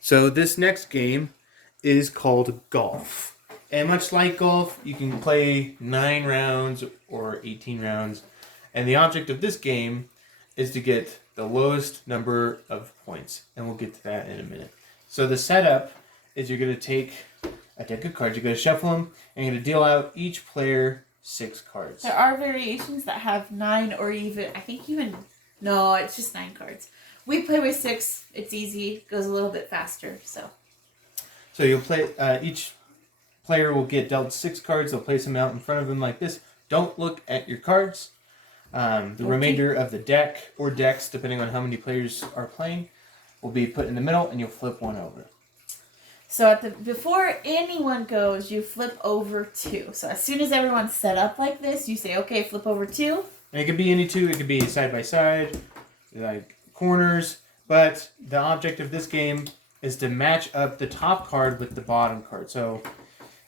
So this next game is called golf. And much like golf, you can play 9 rounds or 18 rounds. And the object of this game is to get the lowest number of points. And we'll get to that in a minute. So the setup is you're going to take a deck of cards, you're going to shuffle them, and you're going to deal out each player 6 cards. There are variations that have 9 or no, it's just 9 cards. We play with 6. It's easy. Goes a little bit faster. So you'll play. Each player will get dealt 6 cards. They'll place them out in front of them like this. Don't look at your cards. The remainder of the deck or decks, depending on how many players are playing, will be put in the middle, and you'll flip one over. So before anyone goes, you flip over 2. So as soon as everyone's set up like this, you say, "Okay, flip over 2." And it could be any 2. It could be side by side, like corners. But the object of this game is to match up the top card with the bottom card. So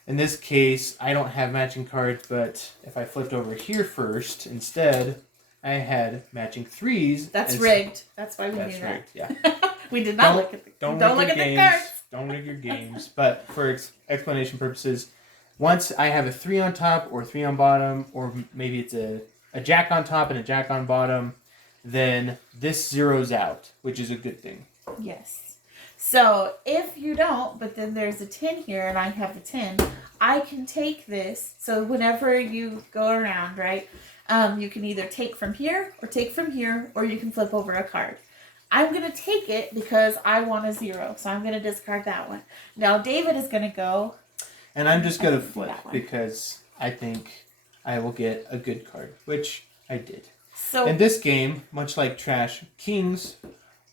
in this case, I don't have matching cards, but if I flipped over here first, instead, I had matching 3s. That's rigged. That's why we do that. That's rigged, yeah. We did not look at the cards. Don't look at the cards. Don't rig your games. But for explanation purposes, once I have a 3 on top or 3 on bottom, or maybe it's a jack on top and a jack on bottom, then this zeroes out, which is a good thing. Yes. So if you don't, but then there's a 10 here and I have a 10, I can take this. So whenever you go around, right, you can either take from here, or you can flip over a card. I'm going to take it because I want a 0. So I'm going to discard that one. Now David is going to go. And I'm just going to flip because I think I will get a good card, which I did. So in this game, much like Trash, kings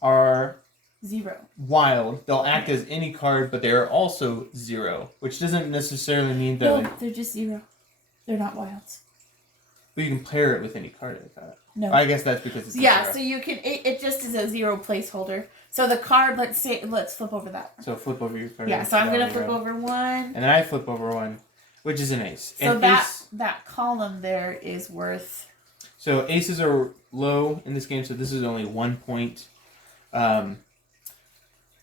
are 0. Wild. They'll act as any card, but they are also 0, which doesn't necessarily mean that... No, they're just 0. They're not wilds. But you can pair it with any card, I thought. No. I guess that's because it's so you can... It just is a 0 placeholder. So the card, let's flip over that. So flip over your card. Yeah, so I'm going to flip over 1. And then I flip over 1, which is an ace. So and that column there is worth... So aces are low in this game, so this is only 1 point. I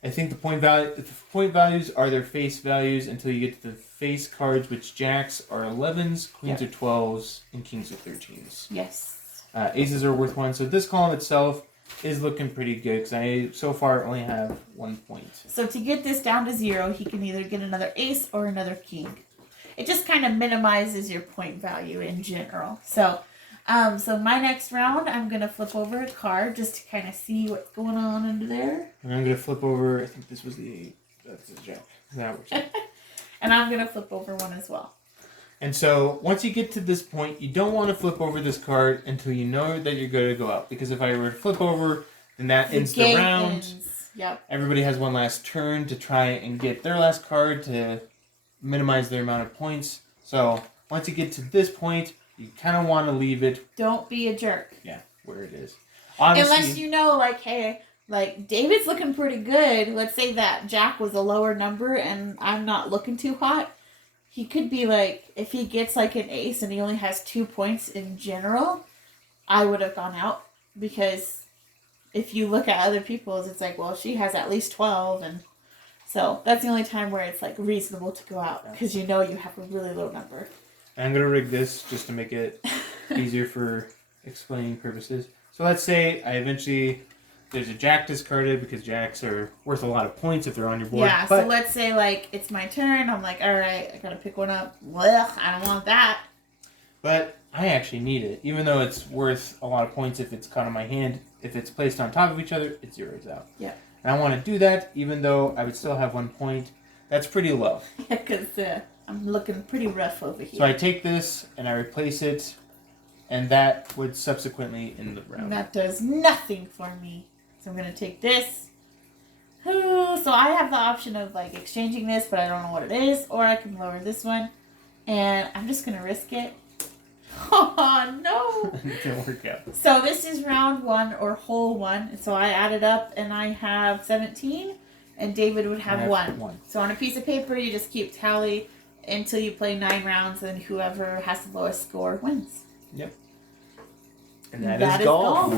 think the point values are their face values until you get to the face cards, which jacks are 11s, queens are 12s, and kings are 13s. Yes. Aces are worth 1. So this column itself is looking pretty good because I so far only have 1 point. So to get this down to 0, he can either get another ace or another king. It just kind of minimizes your point value in general. So my next round, I'm going to flip over a card just to kind of see what's going on under there. And I'm going to flip over, I think this was that's the jack. That works. And I'm going to flip over 1 as well. And so once you get to this point, you don't want to flip over this card until you know that you're going to go out. Because if I were to flip over, then that ends the round. Yep. Everybody has one last turn to try and get their last card to minimize their amount of points. So once you get to this point, you kind of want to leave it. Don't be a jerk. Yeah, where it is. Honestly, unless you know, hey, David's looking pretty good. Let's say that jack was a lower number and I'm not looking too hot. He could be if he gets an ace and he only has 2 points in general, I would have gone out. Because if you look at other people's, it's well, she has at least 12. And so that's the only time where it's reasonable to go out. Because you know you have a really low number. I'm going to rig this just to make it easier for explaining purposes. So let's say there's a jack discarded because jacks are worth a lot of points if they're on your board. Yeah, so let's say it's my turn. I'm all right, I got to pick one up. Well, I don't want that. But I actually need it. Even though it's worth a lot of points if it's caught on my hand, if it's placed on top of each other, it zeroes out. Yeah. And I want to do that even though I would still have 1 point. That's pretty low. Yeah, because I'm looking pretty rough over here. So I take this and I replace it, and that would subsequently end the round. And that does nothing for me. So I'm going to take this. So I have the option of exchanging this, but I don't know what it is. Or I can lower this one. And I'm just going to risk it. Oh, no. It didn't work out. So this is round 1 or hole 1. And so I added up and I have 17. And David would have 1. So on a piece of paper, you just keep tally until you play 9 rounds, and whoever has the lowest score wins. Yep. And that is golf.